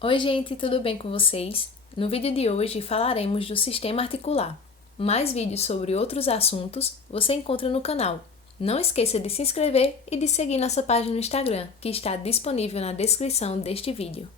Oi gente, tudo bem com vocês? No vídeo de hoje falaremos do sistema articular. Mais vídeos sobre outros assuntos você encontra no canal. Não esqueça de se inscrever e de seguir nossa página no Instagram, que está disponível na descrição deste vídeo.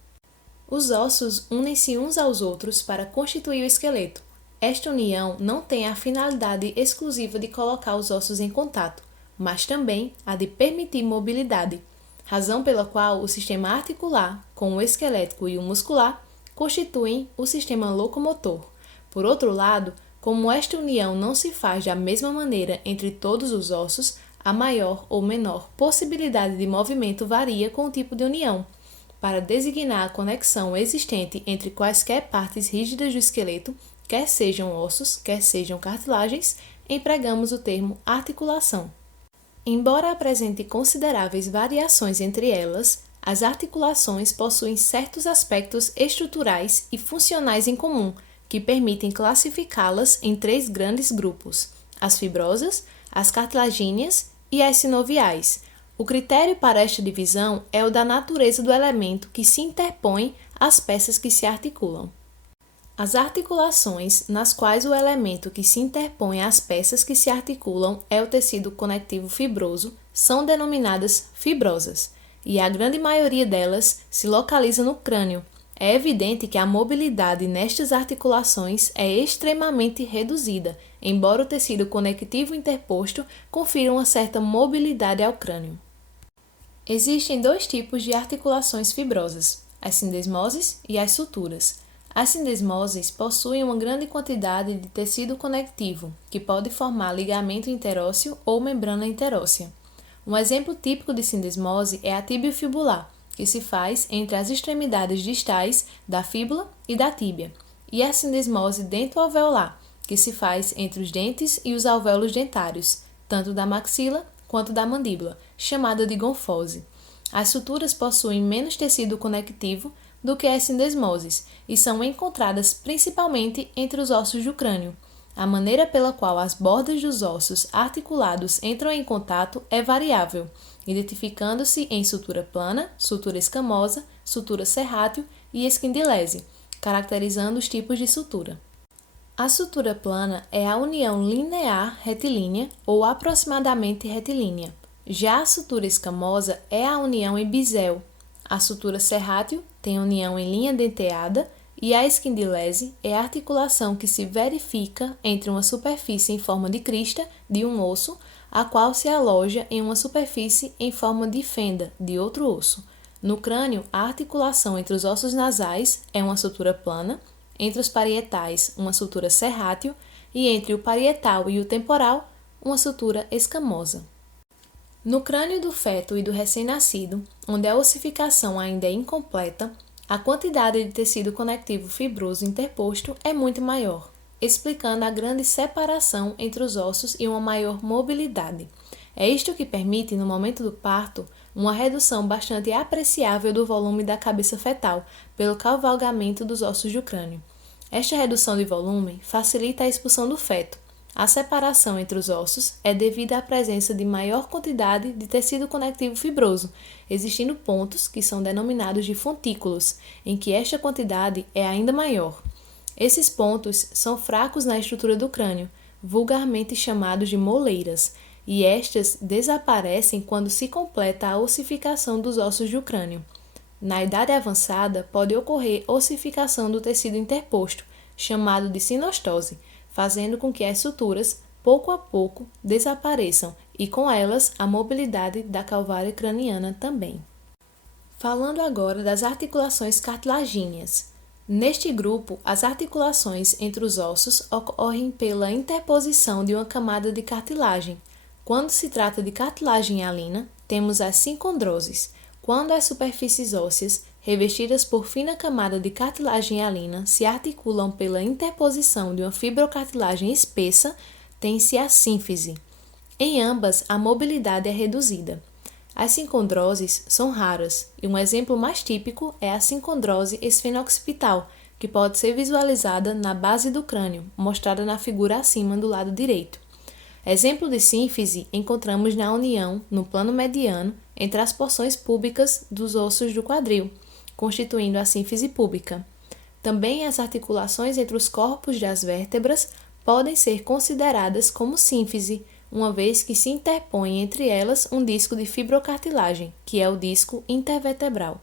Os ossos unem-se uns aos outros para constituir o esqueleto. Esta união não tem a finalidade exclusiva de colocar os ossos em contato, mas também a de permitir mobilidade, razão pela qual o sistema articular, com o esquelético e o muscular, constituem o sistema locomotor. Por outro lado, como esta união não se faz da mesma maneira entre todos os ossos, a maior ou menor possibilidade de movimento varia com o tipo de união. Para designar a conexão existente entre quaisquer partes rígidas do esqueleto, quer sejam ossos, quer sejam cartilagens, empregamos o termo articulação. Embora apresente consideráveis variações entre elas, as articulações possuem certos aspectos estruturais e funcionais em comum, que permitem classificá-las em três grandes grupos: as fibrosas, as cartilagíneas e as sinoviais. O critério para esta divisão é o da natureza do elemento que se interpõe às peças que se articulam. As articulações, nas quais o elemento que se interpõe às peças que se articulam é o tecido conectivo fibroso, são denominadas fibrosas, e a grande maioria delas se localiza no crânio. É evidente que a mobilidade nestas articulações é extremamente reduzida, embora o tecido conectivo interposto confira uma certa mobilidade ao crânio. Existem dois tipos de articulações fibrosas, as sindesmoses e as suturas. As sindesmoses possuem uma grande quantidade de tecido conectivo, que pode formar ligamento interósseo ou membrana interóssea. Um exemplo típico de sindesmose é a tibiofibular, que se faz entre as extremidades distais da fíbula e da tíbia, e a sindesmose dento-alveolar, que se faz entre os dentes e os alvéolos dentários, tanto da maxila quanto da mandíbula, chamada de gonfose. As suturas possuem menos tecido conectivo do que as sindesmoses e são encontradas principalmente entre os ossos do crânio. A maneira pela qual as bordas dos ossos articulados entram em contato é variável, identificando-se em sutura plana, sutura escamosa, sutura serrátil e esquindilese, caracterizando os tipos de sutura. A sutura plana é a união linear retilínea ou aproximadamente retilínea. Já a sutura escamosa é a união em bisel. A sutura serrátil tem união em linha denteada e a esquindilese é a articulação que se verifica entre uma superfície em forma de crista de um osso, a qual se aloja em uma superfície em forma de fenda de outro osso. No crânio, a articulação entre os ossos nasais é uma sutura plana, entre os parietais, uma sutura serrátil, e entre o parietal e o temporal, uma sutura escamosa. No crânio do feto e do recém-nascido, onde a ossificação ainda é incompleta, a quantidade de tecido conectivo fibroso interposto é muito maior, explicando a grande separação entre os ossos e uma maior mobilidade. É isto que permite, no momento do parto, uma redução bastante apreciável do volume da cabeça fetal, pelo cavalgamento dos ossos do crânio. Esta redução de volume facilita a expulsão do feto. A separação entre os ossos é devida à presença de maior quantidade de tecido conectivo fibroso, existindo pontos que são denominados de fontículos, em que esta quantidade é ainda maior. Esses pontos são fracos na estrutura do crânio, vulgarmente chamados de moleiras, e estas desaparecem quando se completa a ossificação dos ossos do crânio. Na idade avançada, pode ocorrer ossificação do tecido interposto, chamado de sinostose, fazendo com que as suturas, pouco a pouco, desapareçam e com elas a mobilidade da calvária craniana também. Falando agora das articulações cartilagíneas. Neste grupo, as articulações entre os ossos ocorrem pela interposição de uma camada de cartilagem. Quando se trata de cartilagem hialina, temos as sincondroses, quando as superfícies ósseas, revestidas por fina camada de cartilagem hialina, se articulam pela interposição de uma fibrocartilagem espessa, tem-se a sínfise. Em ambas, a mobilidade é reduzida. As sincondroses são raras, e um exemplo mais típico é a sincondrose esfenooccipital, que pode ser visualizada na base do crânio, mostrada na figura acima do lado direito. Exemplo de sínfise encontramos na união, no plano mediano, entre as porções púbicas dos ossos do quadril, constituindo a sínfise púbica. Também as articulações entre os corpos das vértebras podem ser consideradas como sínfise, uma vez que se interpõe entre elas um disco de fibrocartilagem, que é o disco intervertebral.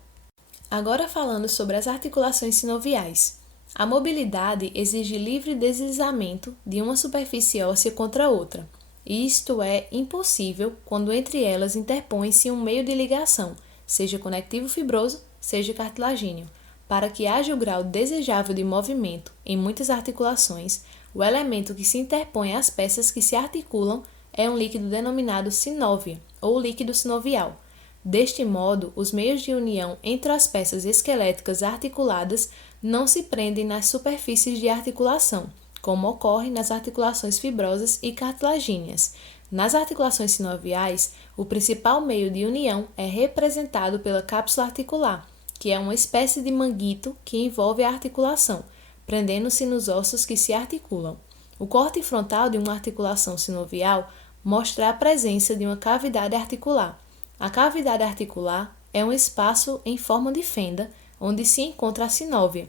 Agora falando sobre as articulações sinoviais. A mobilidade exige livre deslizamento de uma superfície óssea contra outra. Isto é impossível quando entre elas interpõe-se um meio de ligação, seja conectivo fibroso, seja cartilagíneo. Para que haja o grau desejável de movimento em muitas articulações, o elemento que se interpõe às peças que se articulam é um líquido denominado sinóvia, ou líquido sinovial. Deste modo, os meios de união entre as peças esqueléticas articuladas não se prendem nas superfícies de articulação, como ocorre nas articulações fibrosas e cartilagíneas. Nas articulações sinoviais, o principal meio de união é representado pela cápsula articular, que é uma espécie de manguito que envolve a articulação, prendendo-se nos ossos que se articulam. O corte frontal de uma articulação sinovial mostra a presença de uma cavidade articular. A cavidade articular é um espaço em forma de fenda, onde se encontra a sinóvia.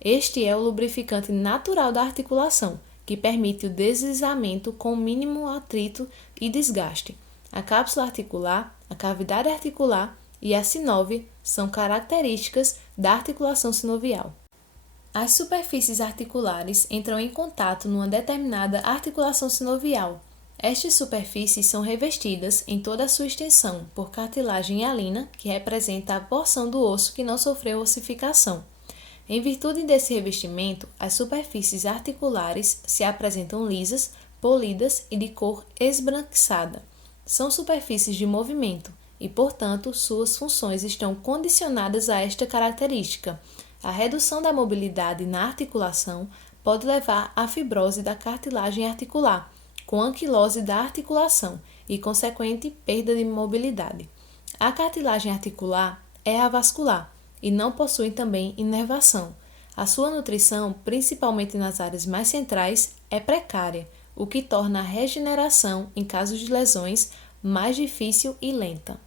Este é o lubrificante natural da articulação, que permite o deslizamento com mínimo atrito e desgaste. A cápsula articular, a cavidade articular e a sinóvia são características da articulação sinovial. As superfícies articulares entram em contato numa determinada articulação sinovial. Estas superfícies são revestidas em toda a sua extensão por cartilagem hialina, que representa a porção do osso que não sofreu ossificação. Em virtude desse revestimento, as superfícies articulares se apresentam lisas, polidas e de cor esbranquiçada. São superfícies de movimento e, portanto, suas funções estão condicionadas a esta característica. A redução da mobilidade na articulação pode levar à fibrose da cartilagem articular, com anquilose da articulação e consequente perda de mobilidade. A cartilagem articular é avascular e não possui também inervação. A sua nutrição, principalmente nas áreas mais centrais, é precária, o que torna a regeneração, em casos de lesões, mais difícil e lenta.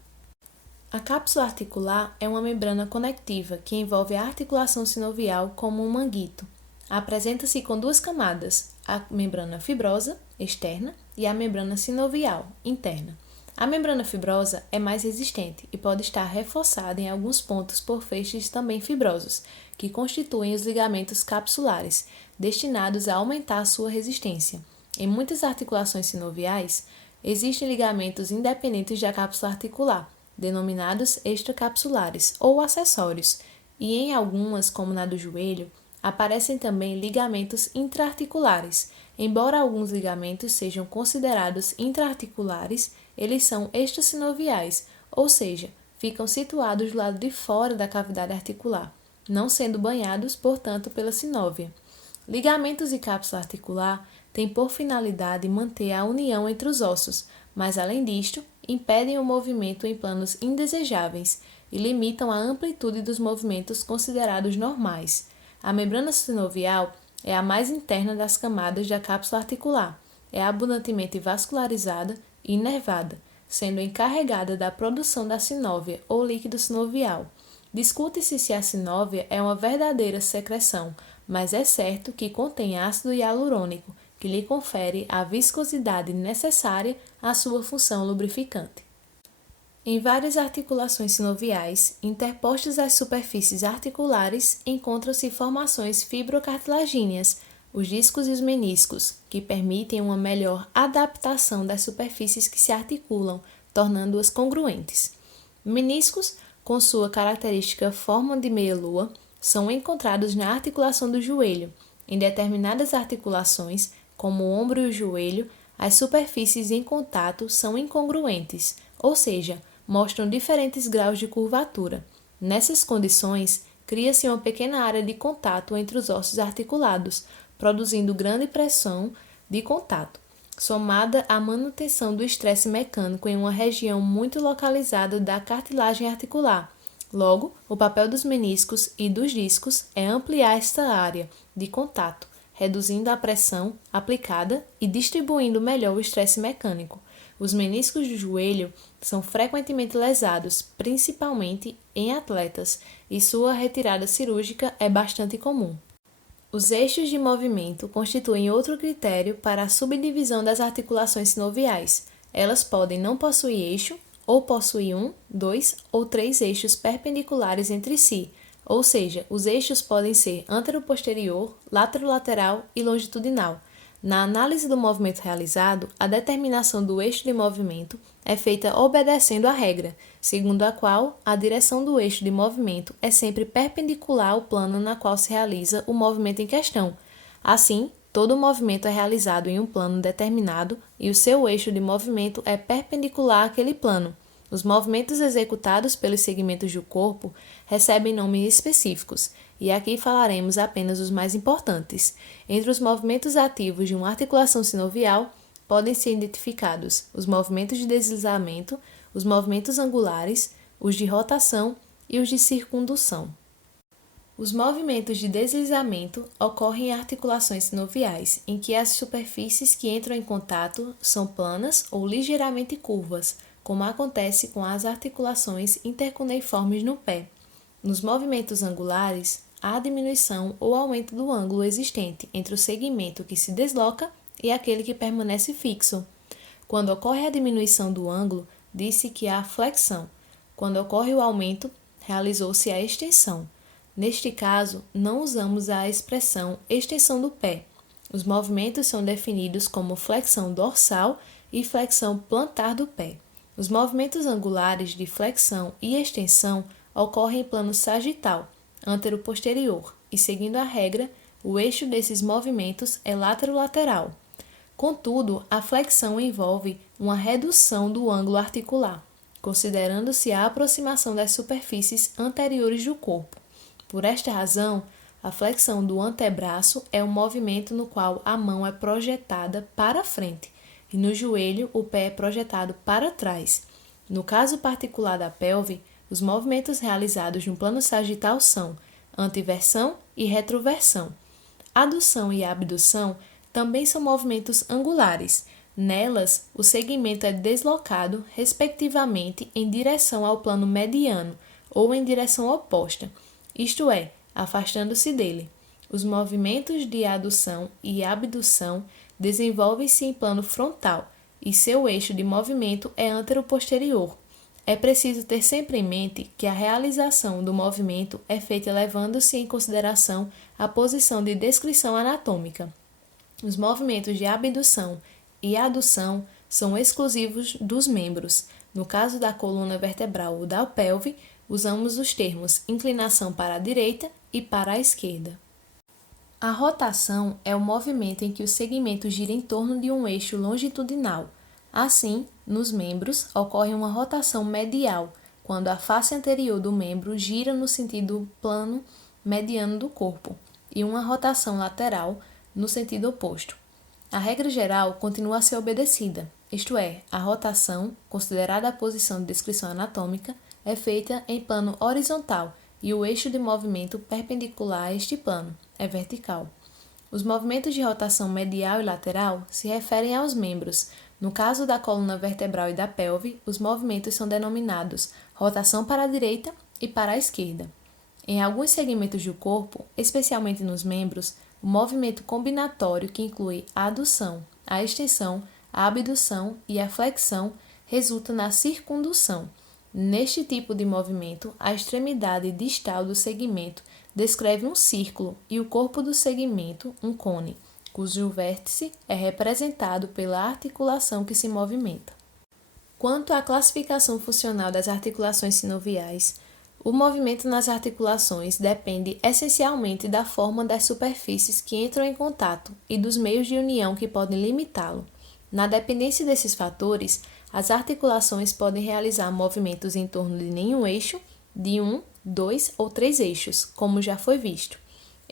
A cápsula articular é uma membrana conectiva que envolve a articulação sinovial como um manguito. Apresenta-se com duas camadas, a membrana fibrosa, externa, e a membrana sinovial, interna. A membrana fibrosa é mais resistente e pode estar reforçada em alguns pontos por feixes também fibrosos, que constituem os ligamentos capsulares, destinados a aumentar sua resistência. Em muitas articulações sinoviais, existem ligamentos independentes da cápsula articular, denominados extracapsulares ou acessórios, e em algumas, como na do joelho, aparecem também ligamentos intraarticulares. Embora alguns ligamentos sejam considerados intraarticulares, eles são extrasinoviais, ou seja, ficam situados do lado de fora da cavidade articular, não sendo banhados, portanto, pela sinóvia. Ligamentos e cápsula articular têm por finalidade manter a união entre os ossos, mas, além disto, impedem o movimento em planos indesejáveis e limitam a amplitude dos movimentos considerados normais. A membrana sinovial é a mais interna das camadas da cápsula articular, é abundantemente vascularizada e inervada, sendo encarregada da produção da sinóvia ou líquido sinovial. Discute-se se a sinóvia é uma verdadeira secreção, mas é certo que contém ácido hialurônico, que lhe confere a viscosidade necessária à sua função lubrificante. Em várias articulações sinoviais, interpostas às superfícies articulares, encontram-se formações fibrocartilagíneas, os discos e os meniscos, que permitem uma melhor adaptação das superfícies que se articulam, tornando-as congruentes. Meniscos, com sua característica forma de meia-lua, são encontrados na articulação do joelho. Em determinadas articulações, como o ombro e o joelho, as superfícies em contato são incongruentes, ou seja, mostram diferentes graus de curvatura. Nessas condições, cria-se uma pequena área de contato entre os ossos articulados, produzindo grande pressão de contato, somada à manutenção do estresse mecânico em uma região muito localizada da cartilagem articular. Logo, o papel dos meniscos e dos discos é ampliar esta área de contato, reduzindo a pressão aplicada e distribuindo melhor o estresse mecânico. Os meniscos do joelho são frequentemente lesados, principalmente em atletas, e sua retirada cirúrgica é bastante comum. Os eixos de movimento constituem outro critério para a subdivisão das articulações sinoviais. Elas podem não possuir eixo, ou possuir 1, 2 ou 3 eixos perpendiculares entre si, ou seja, os eixos podem ser antero-posterior, lateral e longitudinal. Na análise do movimento realizado, a determinação do eixo de movimento é feita obedecendo a regra, segundo a qual a direção do eixo de movimento é sempre perpendicular ao plano na qual se realiza o movimento em questão. Assim, todo movimento é realizado em um plano determinado e o seu eixo de movimento é perpendicular àquele plano. Os movimentos executados pelos segmentos do corpo recebem nomes específicos, e aqui falaremos apenas os mais importantes. Entre os movimentos ativos de uma articulação sinovial, podem ser identificados os movimentos de deslizamento, os movimentos angulares, os de rotação e os de circundução. Os movimentos de deslizamento ocorrem em articulações sinoviais, em que as superfícies que entram em contato são planas ou ligeiramente curvas, como acontece com as articulações intercuneiformes no pé. Nos movimentos angulares, há diminuição ou aumento do ângulo existente entre o segmento que se desloca e aquele que permanece fixo. Quando ocorre a diminuição do ângulo, diz-se que há flexão. Quando ocorre o aumento, realizou-se a extensão. Neste caso, não usamos a expressão extensão do pé. Os movimentos são definidos como flexão dorsal e flexão plantar do pé. Os movimentos angulares de flexão e extensão ocorrem em plano sagital, antero-posterior, e seguindo a regra, o eixo desses movimentos é lateral. Contudo, a flexão envolve uma redução do ângulo articular, considerando-se a aproximação das superfícies anteriores do corpo. Por esta razão, a flexão do antebraço é um movimento no qual a mão é projetada para frente e no joelho o pé é projetado para trás. No caso particular da pelve, os movimentos realizados no plano sagital são anteversão e retroversão. Adução e abdução também são movimentos angulares. Nelas, o segmento é deslocado, respectivamente, em direção ao plano mediano ou em direção oposta, isto é, afastando-se dele. Os movimentos de adução e abdução desenvolvem-se em plano frontal e seu eixo de movimento é antero-posterior. É preciso ter sempre em mente que a realização do movimento é feita levando-se em consideração a posição de descrição anatômica. Os movimentos de abdução e adução são exclusivos dos membros. No caso da coluna vertebral ou da pelve, usamos os termos inclinação para a direita e para a esquerda. A rotação é o movimento em que o segmento gira em torno de um eixo longitudinal. Assim, nos membros, ocorre uma rotação medial, quando a face anterior do membro gira no sentido plano mediano do corpo, e uma rotação lateral no sentido oposto. A regra geral continua a ser obedecida, isto é, a rotação, considerada a posição de descrição anatômica, é feita em plano horizontal e o eixo de movimento perpendicular a este plano é vertical. Os movimentos de rotação medial e lateral se referem aos membros. No caso da coluna vertebral e da pelve, os movimentos são denominados rotação para a direita e para a esquerda. Em alguns segmentos do corpo, especialmente nos membros, o movimento combinatório que inclui a adução, a extensão, a abdução e a flexão resulta na circundução. Neste tipo de movimento, a extremidade distal do segmento descreve um círculo e o corpo do segmento um cone, cujo vértice é representado pela articulação que se movimenta. Quanto à classificação funcional das articulações sinoviais, o movimento nas articulações depende essencialmente da forma das superfícies que entram em contato e dos meios de união que podem limitá-lo. Na dependência desses fatores, as articulações podem realizar movimentos em torno de nenhum eixo, de 1, 2 ou 3 eixos, como já foi visto.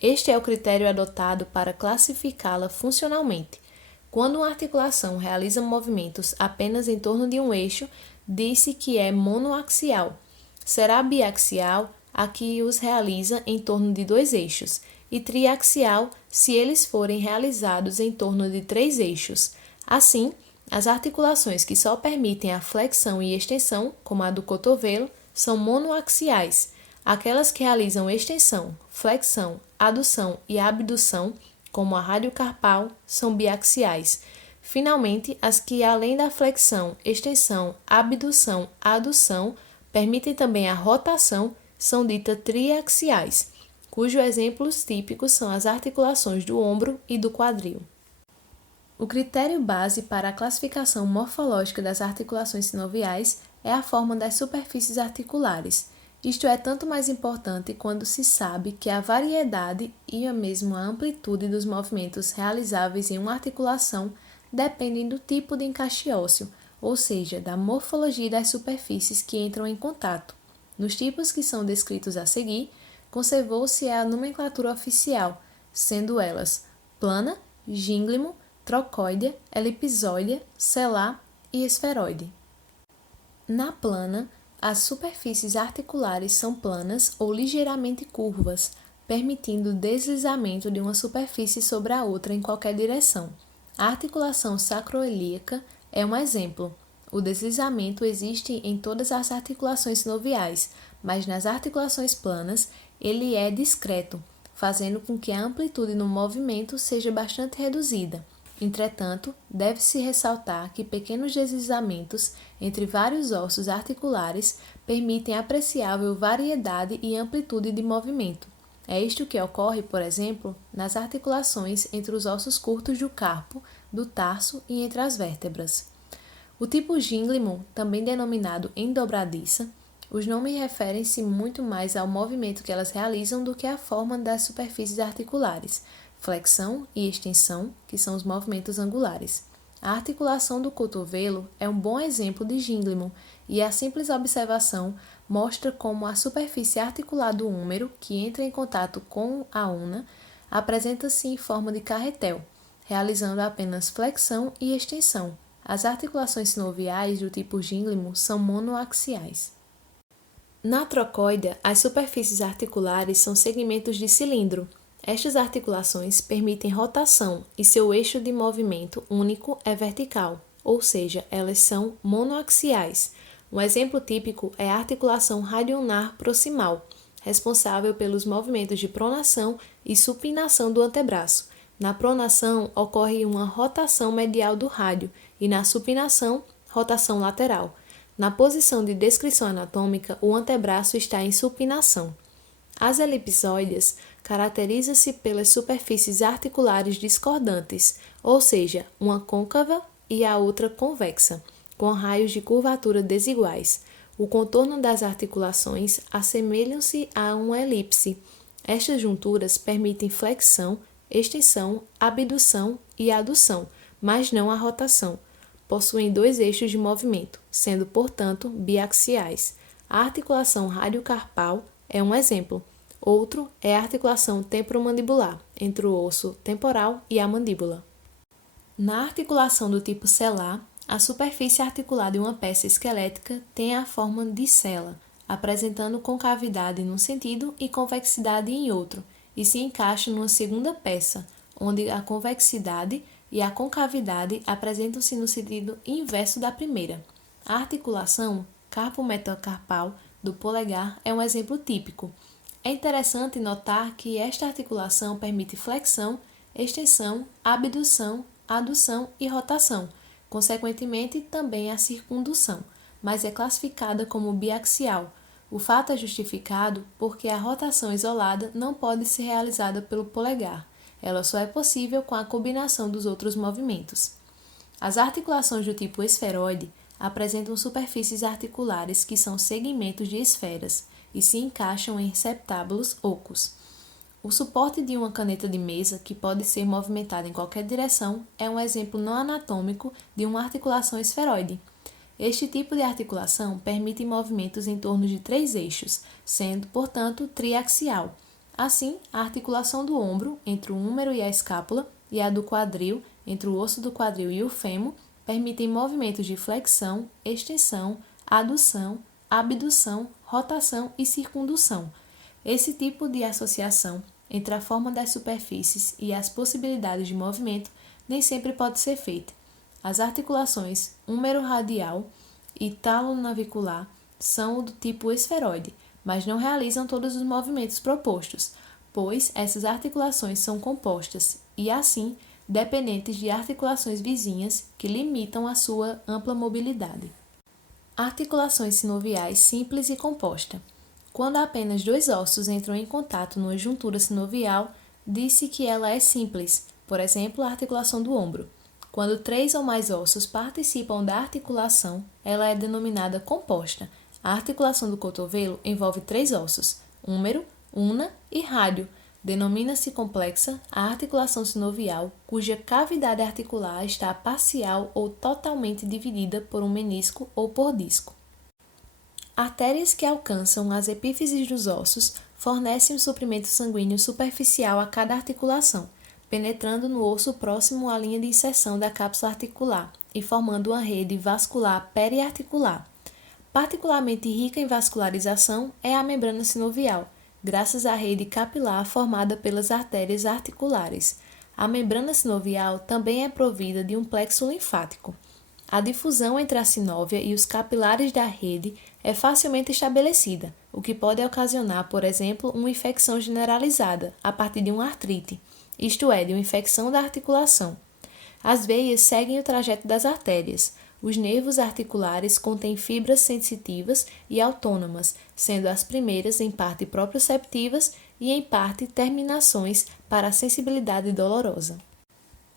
Este é o critério adotado para classificá-la funcionalmente. Quando uma articulação realiza movimentos apenas em torno de um eixo, diz-se que é monoaxial. Será biaxial a que os realiza em torno de 2 eixos, e triaxial se eles forem realizados em torno de 3 eixos. Assim, As articulações que só permitem a flexão e extensão, como a do cotovelo, são monoaxiais. Aquelas que realizam extensão, flexão, adução e abdução, como a radiocarpal, são biaxiais. Finalmente, as que, além da flexão, extensão, abdução, adução, permitem também a rotação, são ditas triaxiais, cujos exemplos típicos são as articulações do ombro e do quadril. O critério base para a classificação morfológica das articulações sinoviais é a forma das superfícies articulares. Isto é tanto mais importante quando se sabe que a variedade e mesmo a amplitude dos movimentos realizáveis em uma articulação dependem do tipo de encaixe ósseo, ou seja, da morfologia das superfícies que entram em contato. Nos tipos que são descritos a seguir, conservou-se a nomenclatura oficial, sendo elas plana, gínglimo, trocoidea, elipsoidea, selar e esferoide. Na plana, as superfícies articulares são planas ou ligeiramente curvas, permitindo o deslizamento de uma superfície sobre a outra em qualquer direção. A articulação sacroiliaca é um exemplo. O deslizamento existe em todas as articulações sinoviais, mas nas articulações planas ele é discreto, fazendo com que a amplitude no movimento seja bastante reduzida. Entretanto, deve-se ressaltar que pequenos deslizamentos entre vários ossos articulares permitem apreciável variedade e amplitude de movimento. É isto que ocorre, por exemplo, nas articulações entre os ossos curtos do carpo, do tarso e entre as vértebras. O tipo gínglimo, também denominado endobradiça, os nomes referem-se muito mais ao movimento que elas realizam do que à forma das superfícies articulares, flexão e extensão, que são os movimentos angulares. A articulação do cotovelo é um bom exemplo de gínglimo, e a simples observação mostra como a superfície articular do húmero, que entra em contato com a una, apresenta-se em forma de carretel, realizando apenas flexão e extensão. As articulações sinoviais do tipo gínglimo são monoaxiais. Na trocoidea, as superfícies articulares são segmentos de cilindro. Estas articulações permitem rotação e seu eixo de movimento único é vertical, ou seja, elas são monoaxiais. Um exemplo típico é a articulação radioulnar proximal, responsável pelos movimentos de pronação e supinação do antebraço. Na pronação, ocorre uma rotação medial do rádio e na supinação, rotação lateral. Na posição de descrição anatômica, o antebraço está em supinação. As elipsóideas caracterizam-se pelas superfícies articulares discordantes, ou seja, uma côncava e a outra convexa, com raios de curvatura desiguais. O contorno das articulações assemelham-se a uma elipse. Estas junturas permitem flexão, extensão, abdução e adução, mas não a rotação. Possuem dois eixos de movimento, sendo, portanto, biaxiais. A articulação radiocarpal é um exemplo. Outro é a articulação temporomandibular, entre o osso temporal e a mandíbula. Na articulação do tipo selar, a superfície articular de uma peça esquelética tem a forma de sela, apresentando concavidade num sentido e convexidade em outro, e se encaixa numa segunda peça, onde a convexidade e a concavidade apresentam-se no sentido inverso da primeira. A articulação carpo-metacarpal do polegar é um exemplo típico. É interessante notar que esta articulação permite flexão, extensão, abdução, adução e rotação, consequentemente também a circundução, mas é classificada como biaxial. O fato é justificado porque a rotação isolada não pode ser realizada pelo polegar. Ela só é possível com a combinação dos outros movimentos. As articulações do tipo esferoide apresentam superfícies articulares que são segmentos de esferas e se encaixam em septábulos ocos. O suporte de uma caneta de mesa, que pode ser movimentada em qualquer direção, é um exemplo não anatômico de uma articulação esferoide. Este tipo de articulação permite movimentos em torno de 3 eixos, sendo, portanto, triaxial. Assim, a articulação do ombro, entre o húmero e a escápula, e a do quadril, entre o osso do quadril e o fêmur, permitem movimentos de flexão, extensão, adução, abdução, rotação e circundução. Esse tipo de associação entre a forma das superfícies e as possibilidades de movimento nem sempre pode ser feita. As articulações húmero-radial e talonavicular são do tipo esferoide, mas não realizam todos os movimentos propostos, pois essas articulações são compostas e, assim, dependentes de articulações vizinhas que limitam a sua ampla mobilidade. Articulações sinoviais simples e composta. Quando apenas dois ossos entram em contato numa juntura sinovial, diz-se que ela é simples, por exemplo, a articulação do ombro. Quando 3 ou mais ossos participam da articulação, ela é denominada composta. A articulação do cotovelo envolve 3 ossos, húmero, una e rádio. Denomina-se complexa a articulação sinovial, cuja cavidade articular está parcial ou totalmente dividida por um menisco ou por disco. Artérias que alcançam as epífises dos ossos fornecem um suprimento sanguíneo superficial a cada articulação, penetrando no osso próximo à linha de inserção da cápsula articular e formando uma rede vascular periarticular. Particularmente rica em vascularização é a membrana sinovial, graças à rede capilar formada pelas artérias articulares. A membrana sinovial também é provida de um plexo linfático. A difusão entre a sinóvia e os capilares da rede é facilmente estabelecida, o que pode ocasionar, por exemplo, uma infecção generalizada a partir de uma artrite, isto é, de uma infecção da articulação. As veias seguem o trajeto das artérias. Os nervos articulares contêm fibras sensitivas e autônomas, sendo as primeiras em parte proprioceptivas e em parte terminações para a sensibilidade dolorosa.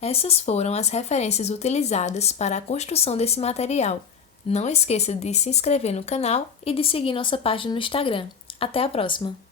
Essas foram as referências utilizadas para a construção desse material. Não esqueça de se inscrever no canal e de seguir nossa página no Instagram. Até a próxima!